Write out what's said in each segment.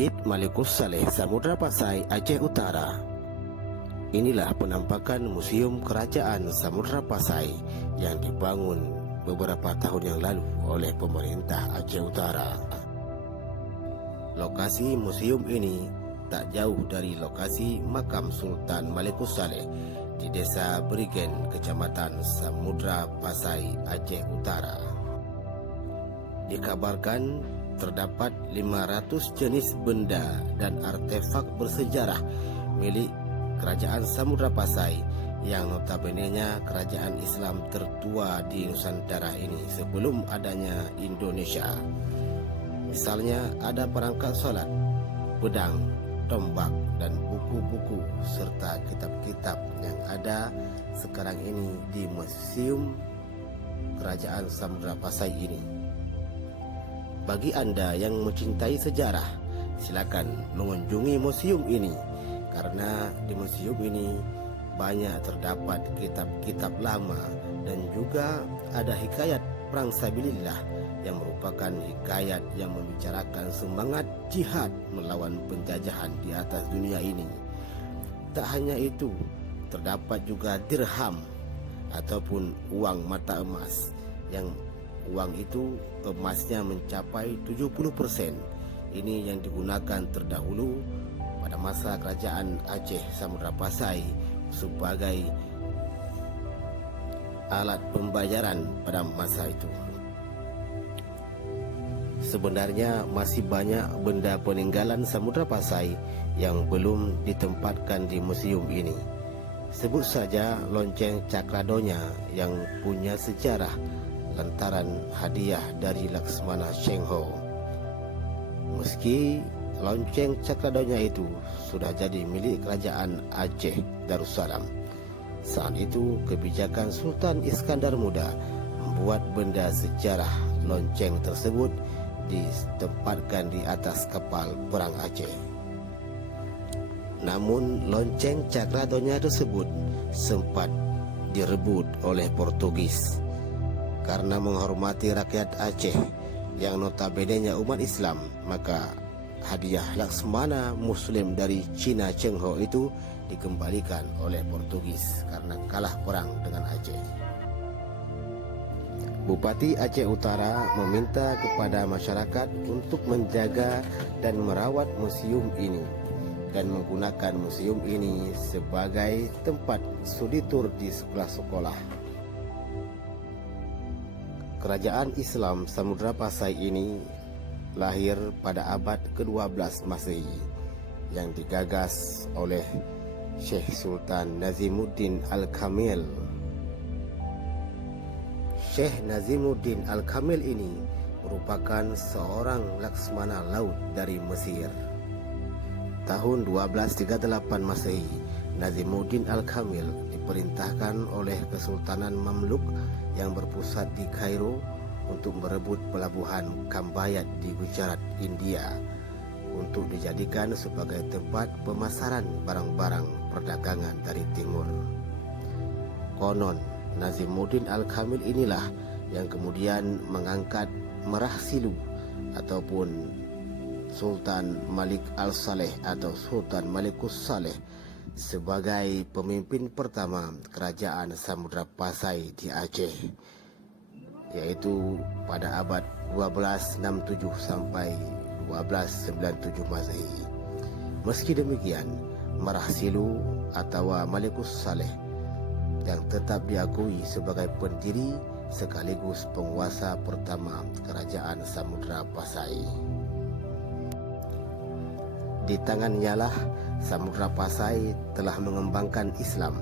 Masjid Malikus Saleh, Samudra Pasai, Aceh Utara. Inilah penampakan Museum Kerajaan Samudra Pasai yang dibangun beberapa tahun yang lalu oleh pemerintah Aceh Utara. Lokasi museum ini tak jauh dari lokasi makam Sultan Malikus Saleh di Desa Berigen, Kecamatan Samudra Pasai, Aceh Utara. Dikabarkan terdapat 500 jenis benda dan artefak bersejarah milik Kerajaan Samudra Pasai yang notabene-nya kerajaan Islam tertua di Nusantara ini sebelum adanya Indonesia. Misalnya ada perangkat solat, pedang, tombak dan buku-buku serta kitab-kitab yang ada sekarang ini di Museum Kerajaan Samudra Pasai ini. Bagi Anda yang mencintai sejarah, silakan mengunjungi museum ini karena di museum ini banyak terdapat kitab-kitab lama dan juga ada hikayat perang sabilillah yang merupakan hikayat yang membicarakan semangat jihad melawan penjajahan di atas dunia ini. Tak hanya itu, terdapat juga dirham ataupun uang mata emas yang uang itu emasnya mencapai 70%. Ini yang digunakan terdahulu pada masa kerajaan Aceh Samudra Pasai sebagai alat pembayaran pada masa itu. Sebenarnya masih banyak benda peninggalan Samudra Pasai yang belum ditempatkan di museum ini. Sebut saja lonceng Cakradonya yang punya sejarah lantaran hadiah dari Laksmana Cheng-ho. Meski lonceng Cakradonya itu sudah jadi milik kerajaan Aceh Darussalam, saat itu kebijakan Sultan Iskandar Muda membuat benda sejarah lonceng tersebut ditempatkan di atas kapal perang Aceh. Namun lonceng Cakradonya tersebut sempat direbut oleh Portugis. Karena menghormati rakyat Aceh yang notabene-nya umat Islam, maka hadiah Laksmana Muslim dari Cina Cheng-ho itu dikembalikan oleh Portugis karena kalah perang dengan Aceh. Bupati Aceh Utara meminta kepada masyarakat untuk menjaga dan merawat museum ini dan menggunakan museum ini sebagai tempat studi tur di sekolah-sekolah. Kerajaan Islam Samudra Pasai ini lahir pada abad ke-12 Masehi yang digagas oleh Syekh Sultan Nazimuddin Al-Kamil. Syekh Nazimuddin Al-Kamil ini merupakan seorang laksmana laut dari Mesir. Tahun 1238 Masehi, Nazimuddin Al-Kamil diperintahkan oleh Kesultanan Mamluk yang berpusat di Kairo untuk merebut pelabuhan Kambayat di Gujarat, India untuk dijadikan sebagai tempat pemasaran barang-barang perdagangan dari timur. Konon Nazimuddin Al-Kamil inilah yang kemudian mengangkat Merah Silu ataupun Sultan Malik Al-Saleh atau Sultan Malikus Saleh sebagai pemimpin pertama kerajaan Samudra Pasai di Aceh, yaitu pada abad 1267 sampai 1297 Masehi. Meski demikian, Merah Silu atau Malikus Saleh yang tetap diakui sebagai pendiri sekaligus penguasa pertama kerajaan Samudra Pasai. Di tangannya lah Samudra Pasai telah mengembangkan Islam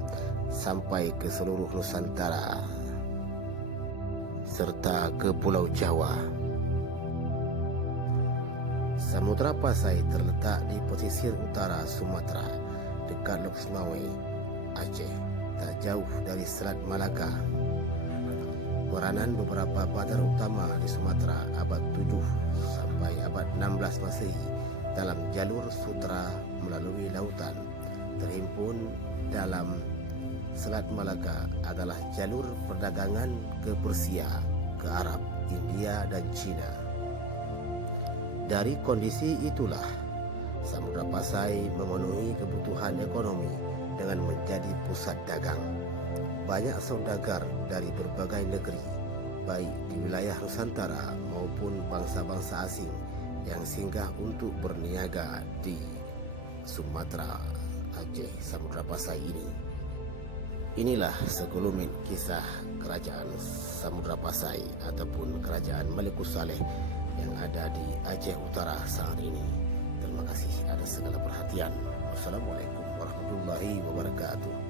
sampai ke seluruh Nusantara serta ke Pulau Jawa. Samudra Pasai terletak di pesisir utara Sumatera dekat Lok Semawe, Aceh, tak jauh dari Selat Malaka. Peranan beberapa bandar utama di Sumatera abad 7 sampai abad 16 Masehi dalam jalur sutra melalui lautan terhimpun dalam Selat Malaka adalah jalur perdagangan ke Persia, ke Arab, India dan China. Dari kondisi itulah Samudra Pasai memenuhi kebutuhan ekonomi dengan menjadi pusat dagang. Banyak saudagar dari berbagai negeri, baik di wilayah Nusantara maupun bangsa-bangsa asing yang singgah untuk berniaga di Sumatera, Aceh, Samudra Pasai ini. Inilah sekelumit kisah kerajaan Samudra Pasai ataupun kerajaan Malikus Saleh yang ada di Aceh Utara saat ini. Terima kasih atas segala perhatian. Wassalamualaikum warahmatullahi wabarakatuh.